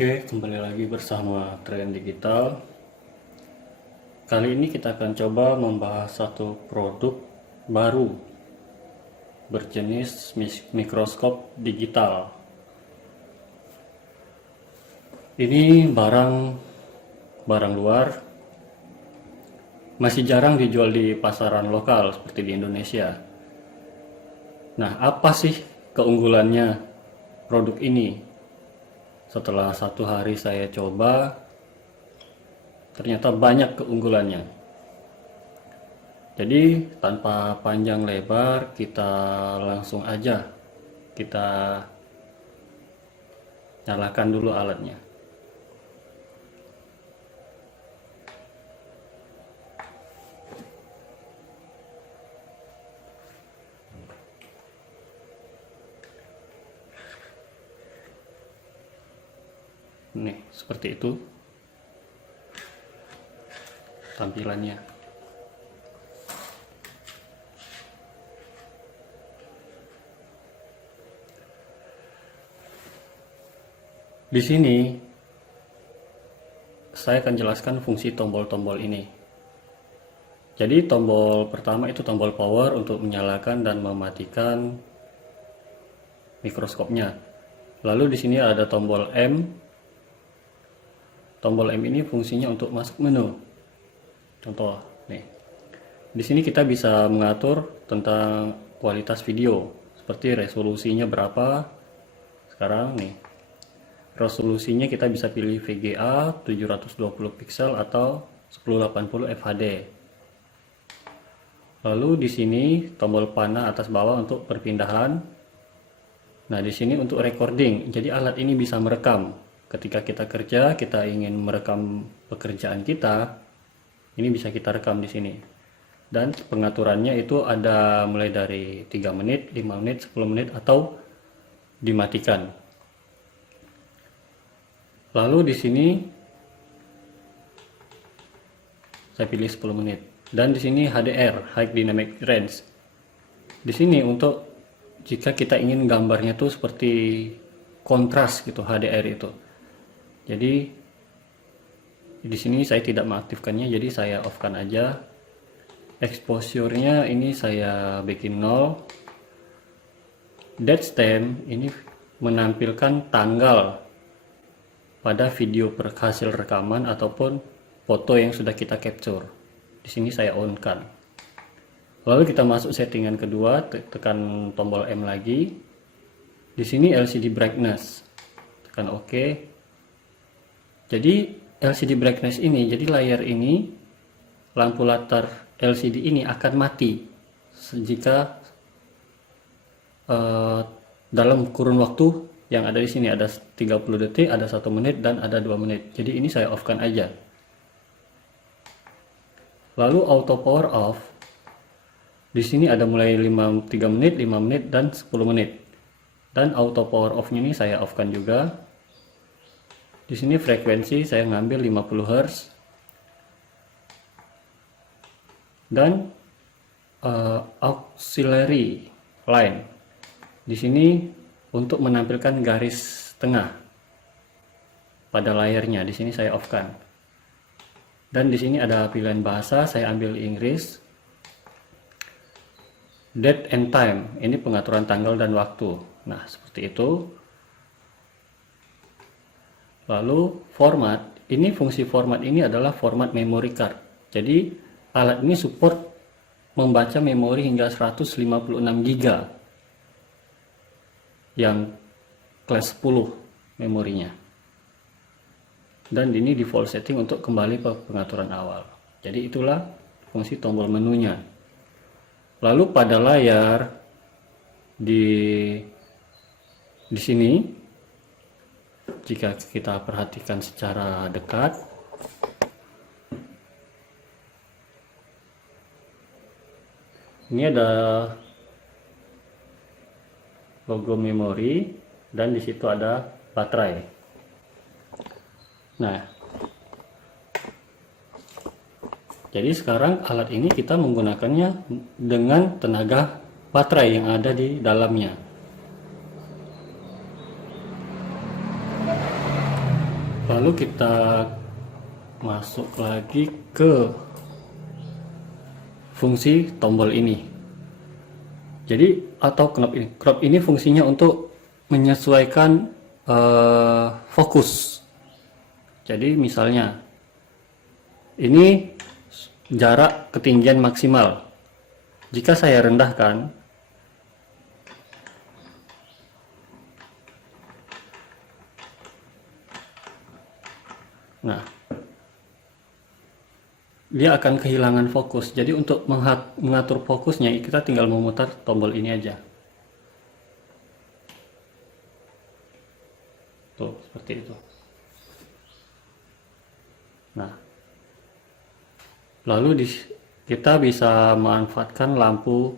Oke, kembali lagi bersama Tren Digital. Kali ini kita akan coba membahas satu produk baru berjenis mikroskop digital. Ini barang luar, masih jarang dijual di pasaran lokal seperti di Indonesia. Nah, apa sih keunggulannya produk ini? Setelah 1 hari saya coba, ternyata banyak keunggulannya. Jadi tanpa panjang lebar, kita langsung aja kita nyalakan dulu alatnya. Nih, seperti itu tampilannya. Di sini saya akan jelaskan fungsi tombol-tombol ini. Jadi tombol pertama itu tombol power untuk menyalakan dan mematikan mikroskopnya. Lalu di sini ada tombol M. Tombol M ini fungsinya untuk masuk menu. Contoh, nih. Di sini kita bisa mengatur tentang kualitas video, seperti resolusinya berapa. Sekarang nih, resolusinya kita bisa pilih VGA 720 pixel atau 1080 FHD. Lalu di sini tombol panah atas bawah untuk perpindahan. Nah, di sini untuk recording. Jadi alat ini bisa merekam. Ketika kita kerja, kita ingin merekam pekerjaan kita, ini bisa kita rekam di sini. Dan pengaturannya itu ada mulai dari 3 menit, 5 menit, 10 menit, atau dimatikan. Lalu di sini saya pilih 10 menit. Dan di sini HDR, High Dynamic Range. Di sini untuk jika kita ingin gambarnya tuh seperti kontras gitu, HDR itu. Jadi di sini saya tidak mengaktifkannya, jadi saya off-kan aja. Exposure-nya ini saya bikin 0. Date stamp ini menampilkan tanggal pada video hasil rekaman ataupun foto yang sudah kita capture. Di sini saya on-kan. Lalu kita masuk settingan kedua, tekan tombol M lagi. Di sini LCD brightness, tekan OK. Jadi LCD brightness ini, jadi layar ini, lampu latar LCD ini akan mati jika dalam kurun waktu yang ada di sini ada 30 detik, ada 1 menit, dan ada 2 menit. Jadi ini saya off-kan aja. Lalu auto power off. Di sini ada mulai 3 menit, 5 menit, dan 10 menit. Dan auto power off ini saya off-kan juga. Di sini frekuensi saya ngambil 50 Hz. Dan auxiliary line. Di sini untuk menampilkan garis tengah pada layarnya. Di sini saya off-kan. Dan di sini ada pilihan bahasa, saya ambil Inggris. Date and time, ini pengaturan tanggal dan waktu. Nah, seperti itu. Lalu format, ini fungsi format ini adalah format memory card. Jadi alat ini support membaca memori hingga 156 GB yang kelas 10 memorinya. Dan ini default setting untuk kembali ke pengaturan awal. Jadi itulah fungsi tombol menunya. Lalu pada layar di sini, jika kita perhatikan secara dekat, ini ada logo memori dan di situ ada baterai. Nah, jadi sekarang alat ini kita menggunakannya dengan tenaga baterai yang ada di dalamnya. Lalu kita masuk lagi ke fungsi tombol ini. Jadi atau knop ini. Knop ini fungsinya untuk menyesuaikan fokus. Jadi misalnya ini jarak ketinggian maksimal. Jika saya rendahkan, nah, dia akan kehilangan fokus. Jadi untuk mengatur fokusnya, kita tinggal memutar tombol ini aja. Tuh, seperti itu. Nah, lalu kita bisa memanfaatkan lampu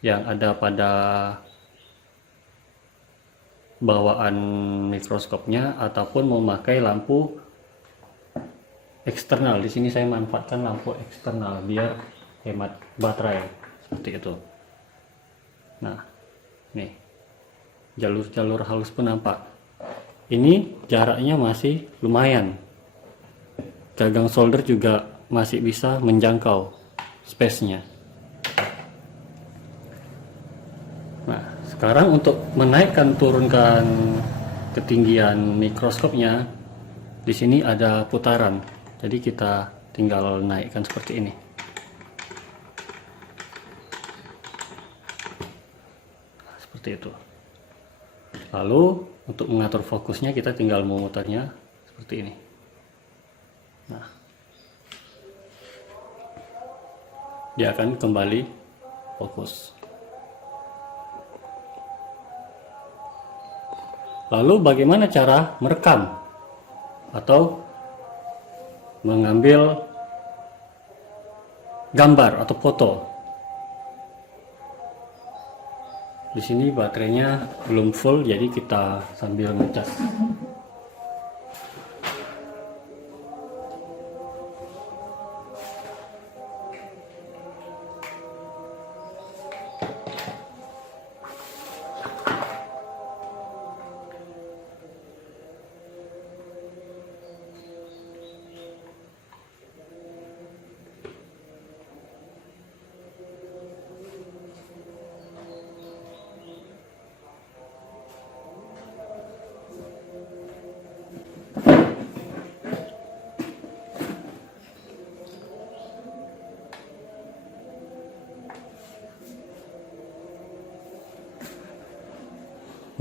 yang ada pada bawaan mikroskopnya ataupun memakai lampu eksternal. Di sini saya manfaatkan lampu eksternal biar hemat baterai seperti itu. Nah, nih jalur-jalur halus pun nampak. Ini jaraknya masih lumayan. Gagang solder juga masih bisa menjangkau space-nya. Nah, sekarang untuk menaikkan turunkan ketinggian mikroskopnya, di sini ada putaran. Jadi kita tinggal naikkan seperti ini. Nah, seperti itu. Lalu untuk mengatur fokusnya kita tinggal memutarnya seperti ini. Nah, dia akan kembali fokus. Lalu bagaimana cara merekam atau mengambil gambar atau foto? Di sini baterainya belum full, jadi kita sambil ngecas.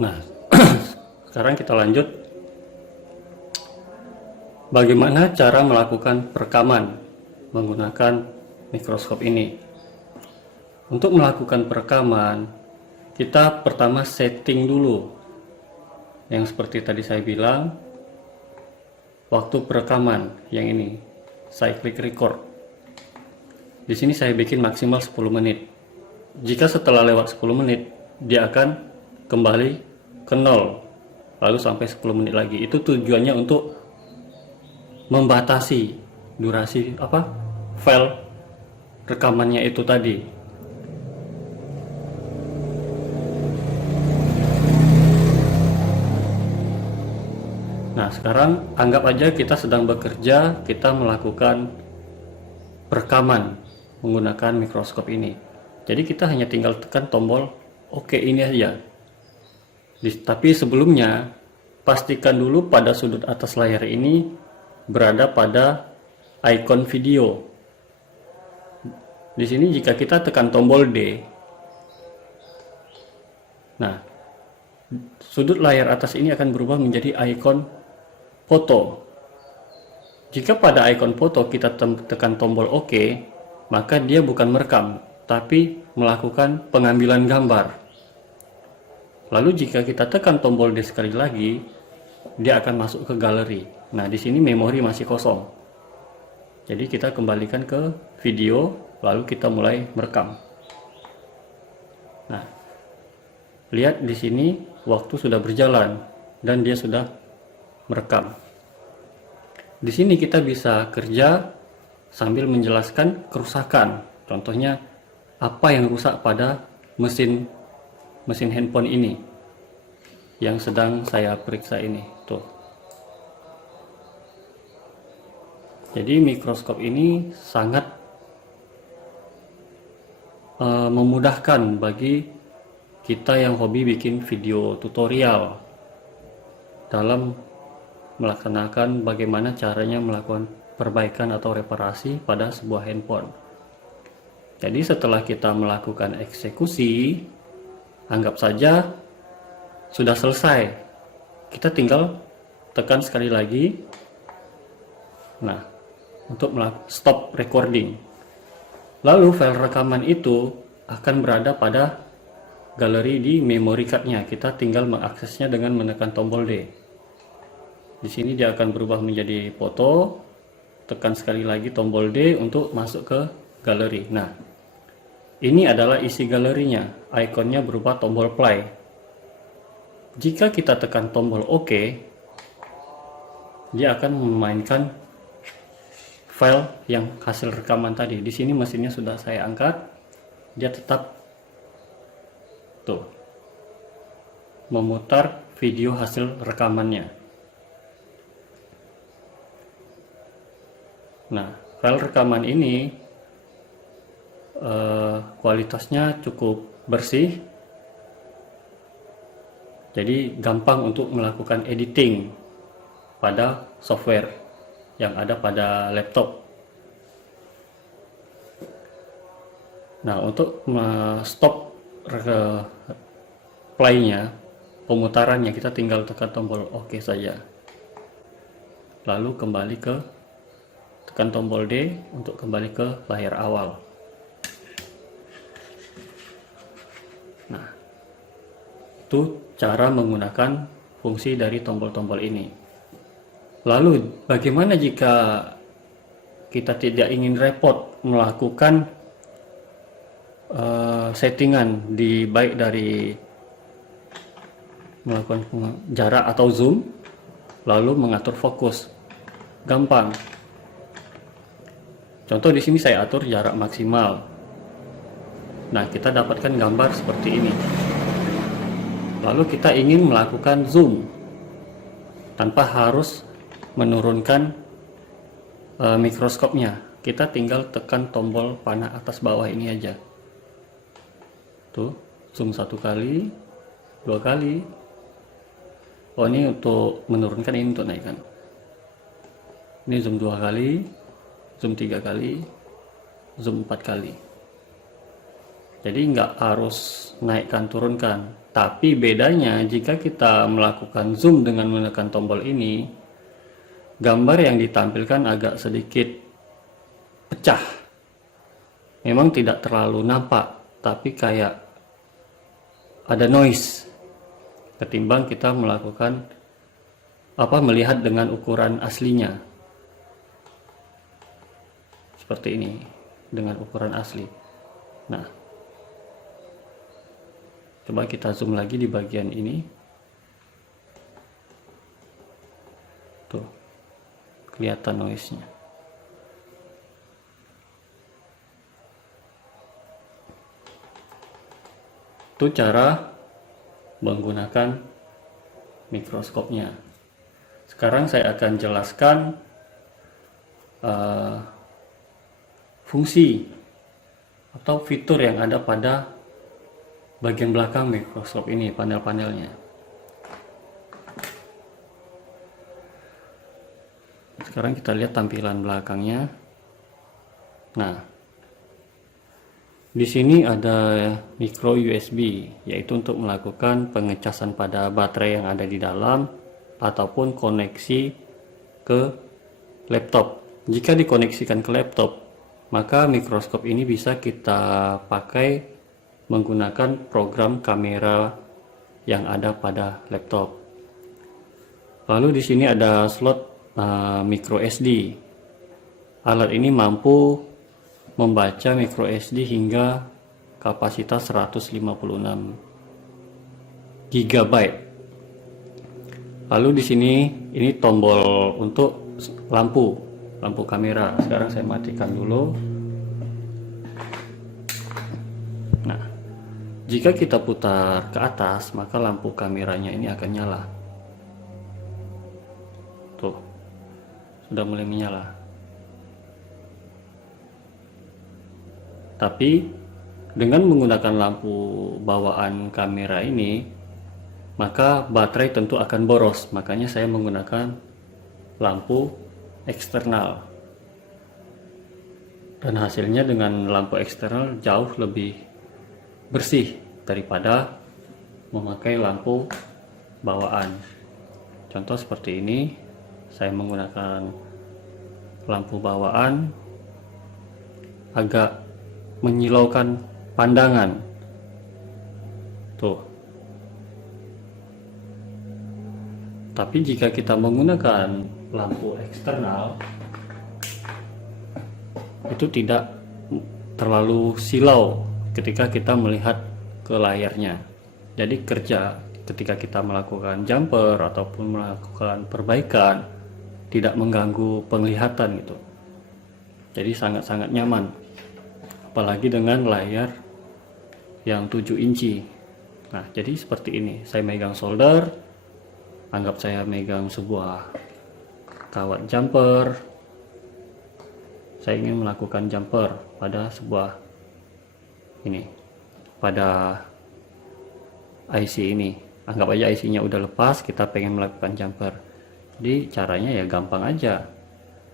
Nah, sekarang kita lanjut. Bagaimana cara melakukan perekaman menggunakan mikroskop ini? Untuk melakukan perekaman, kita pertama setting dulu. Yang seperti tadi saya bilang, waktu perekaman yang ini, cyclic record. Di sini saya bikin maksimal 10 menit. Jika setelah lewat 10 menit, dia akan kembali ke 0, lalu sampai 10 menit lagi. Itu tujuannya untuk membatasi durasi file rekamannya itu tadi. Nah, sekarang anggap aja kita sedang bekerja, kita melakukan perekaman menggunakan mikroskop ini. Jadi kita hanya tinggal tekan tombol OK ini aja. Tapi sebelumnya pastikan dulu pada sudut atas layar ini berada pada icon video. Di sini jika kita tekan tombol D, nah sudut layar atas ini akan berubah menjadi icon foto. Jika pada icon foto kita tekan tombol OK, maka dia bukan merekam, tapi melakukan pengambilan gambar. Lalu jika kita tekan tombol D sekali lagi, dia akan masuk ke galeri. Nah, di sini memori masih kosong. Jadi kita kembalikan ke video, lalu kita mulai merekam. Nah, lihat di sini waktu sudah berjalan dan dia sudah merekam. Di sini kita bisa kerja sambil menjelaskan kerusakan. Contohnya apa yang rusak pada mesin handphone ini yang sedang saya periksa ini. Tuh, Jadi mikroskop ini sangat memudahkan bagi kita yang hobi bikin video tutorial dalam melaksanakan bagaimana caranya melakukan perbaikan atau reparasi pada sebuah handphone. Jadi setelah kita melakukan eksekusi, anggap saja sudah selesai. Kita tinggal tekan sekali lagi. Nah, untuk stop recording. Lalu file rekaman itu akan berada pada galeri di memory cardnya. Kita tinggal mengaksesnya dengan menekan tombol D. Di sini dia akan berubah menjadi foto. Tekan sekali lagi tombol D untuk masuk ke galeri. Nah, ini adalah isi galerinya. Ikonnya berupa tombol play. Jika kita tekan tombol OK, dia akan memainkan file yang hasil rekaman tadi. Di sini mesinnya sudah saya angkat, dia tetap tuh memutar video hasil rekamannya. Nah, file rekaman ini kualitasnya cukup bersih, jadi gampang untuk melakukan editing pada software yang ada pada laptop. Nah, untuk stop playnya, pemutarannya, kita tinggal tekan tombol OK saja. Lalu kembali ke tekan tombol D untuk kembali ke layar awal. Nah, itu cara menggunakan fungsi dari tombol-tombol ini. Lalu bagaimana jika kita tidak ingin repot melakukan settingan baik dari melakukan jarak atau zoom, lalu mengatur fokus? Gampang. Contoh di sini saya atur jarak maksimal. Nah, kita dapatkan gambar seperti ini. Lalu kita ingin melakukan zoom tanpa harus menurunkan mikroskopnya. Kita tinggal tekan tombol panah atas bawah ini aja. Tuh, zoom 1 kali, 2 kali. Oh, ini untuk menurunkan, ini untuk naikkan. Ini zoom 2 kali, zoom 3 kali, zoom 4 kali. Jadi nggak harus naikkan turunkan. Tapi bedanya jika kita melakukan zoom dengan menekan tombol ini, gambar yang ditampilkan agak sedikit pecah. Memang tidak terlalu nampak, tapi kayak ada noise ketimbang kita melihat dengan ukuran aslinya. Seperti ini dengan ukuran asli. Nah, coba kita zoom lagi di bagian ini. Tuh, kelihatan noise-nya. Itu cara menggunakan mikroskopnya. Sekarang saya akan jelaskan fungsi atau fitur yang ada pada bagian belakang mikroskop ini, panel-panelnya. Sekarang kita lihat tampilan belakangnya. Nah, di sini ada micro USB, yaitu untuk melakukan pengecasan pada baterai yang ada di dalam ataupun koneksi ke laptop. Jika dikoneksikan ke laptop, maka mikroskop ini bisa kita pakai menggunakan program kamera yang ada pada laptop. Lalu di sini ada slot micro SD. Alat ini mampu membaca micro SD hingga kapasitas 156 GB. Lalu di sini ini tombol untuk lampu kamera. Sekarang saya matikan dulu. Nah, jika kita putar ke atas, maka lampu kameranya ini akan nyala. Tuh, sudah mulai menyala. Tapi dengan menggunakan lampu bawaan kamera ini, maka baterai tentu akan boros. Makanya saya menggunakan lampu eksternal. Dan hasilnya dengan lampu eksternal jauh lebih bersih daripada memakai lampu bawaan. Contoh seperti ini, saya menggunakan lampu bawaan agak menyilaukan pandangan. Tuh. Tapi jika kita menggunakan lampu eksternal, itu tidak terlalu silau ketika kita melihat ke layarnya. Jadi ketika kita melakukan jumper ataupun melakukan perbaikan, tidak mengganggu penglihatan gitu. Jadi sangat-sangat nyaman. Apalagi dengan layar yang 7 inci. Nah, jadi seperti ini. Saya megang solder, anggap saya megang sebuah kawat jumper. Saya ingin melakukan jumper pada sebuah pada IC ini. Anggap aja IC-nya udah lepas, kita pengen melakukan jumper. Jadi caranya ya gampang aja.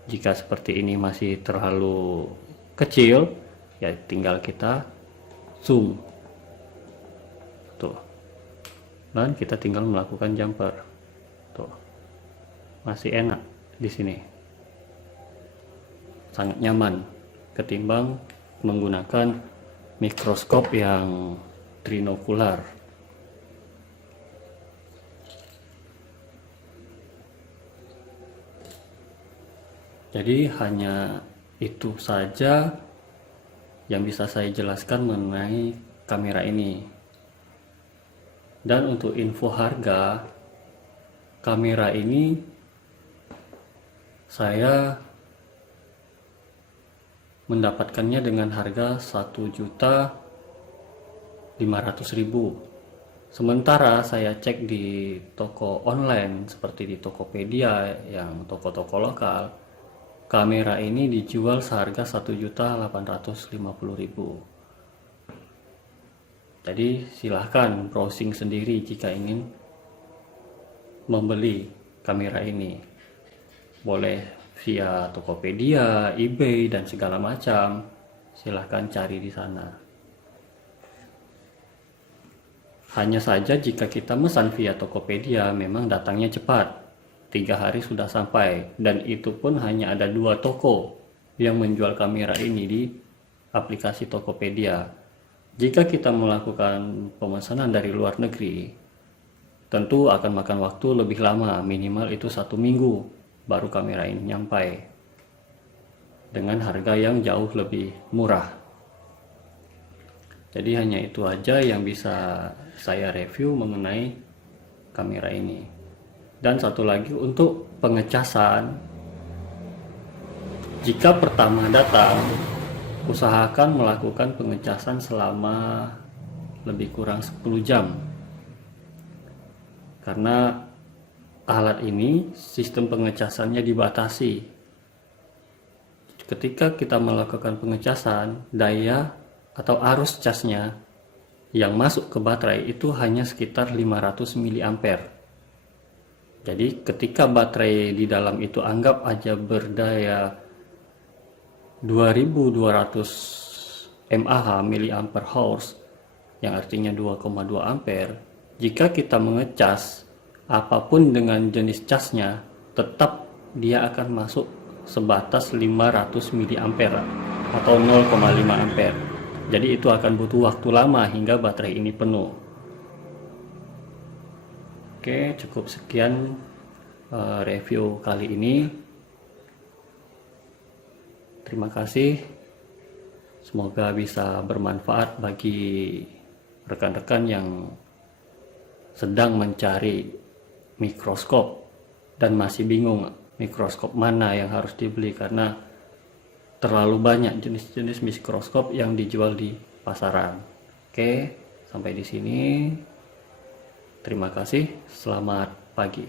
Jika seperti ini masih terlalu kecil, ya tinggal kita zoom. Tuh. Dan kita tinggal melakukan jumper. Tuh. Masih enak di sini. Sangat nyaman ketimbang menggunakan mikroskop yang trinokular. Jadi hanya itu saja yang bisa saya jelaskan mengenai kamera ini. Dan untuk info harga kamera ini, saya mendapatkannya dengan harga 1.500.000. Sementara saya cek di toko online seperti di Tokopedia, yang toko-toko lokal, kamera ini dijual seharga 1.850.000. Jadi silahkan browsing sendiri jika ingin membeli kamera ini. Boleh via Tokopedia, eBay, dan segala macam. Silahkan cari di sana. Hanya saja jika kita mesan via Tokopedia, memang datangnya cepat. 3 hari sudah sampai, dan itu pun hanya ada 2 toko yang menjual kamera ini di aplikasi Tokopedia. Jika kita melakukan pemesanan dari luar negeri, tentu akan makan waktu lebih lama, minimal itu 1 minggu baru kamera ini nyampai dengan harga yang jauh lebih murah. Jadi hanya itu aja yang bisa saya review mengenai kamera ini. Dan satu lagi untuk pengecasan, jika pertama datang, usahakan melakukan pengecasan selama lebih kurang 10 jam. Karena alat ini sistem pengecasannya dibatasi. Ketika kita melakukan pengecasan, daya atau arus casnya yang masuk ke baterai itu hanya sekitar 500 mA. Jadi ketika baterai di dalam itu anggap aja berdaya 2200 mAh yang artinya 2,2 ampere, jika kita mengecas apapun dengan jenis casnya, tetap dia akan masuk sebatas 500 mA atau 0,5 ampere. Jadi itu akan butuh waktu lama hingga baterai ini penuh. Oke, cukup sekian review kali ini. Terima kasih. Semoga bisa bermanfaat bagi rekan-rekan yang sedang mencari mikroskop dan masih bingung mikroskop mana yang harus dibeli, karena terlalu banyak jenis-jenis mikroskop yang dijual di pasaran. Oke, sampai di sini. Terima kasih, selamat pagi.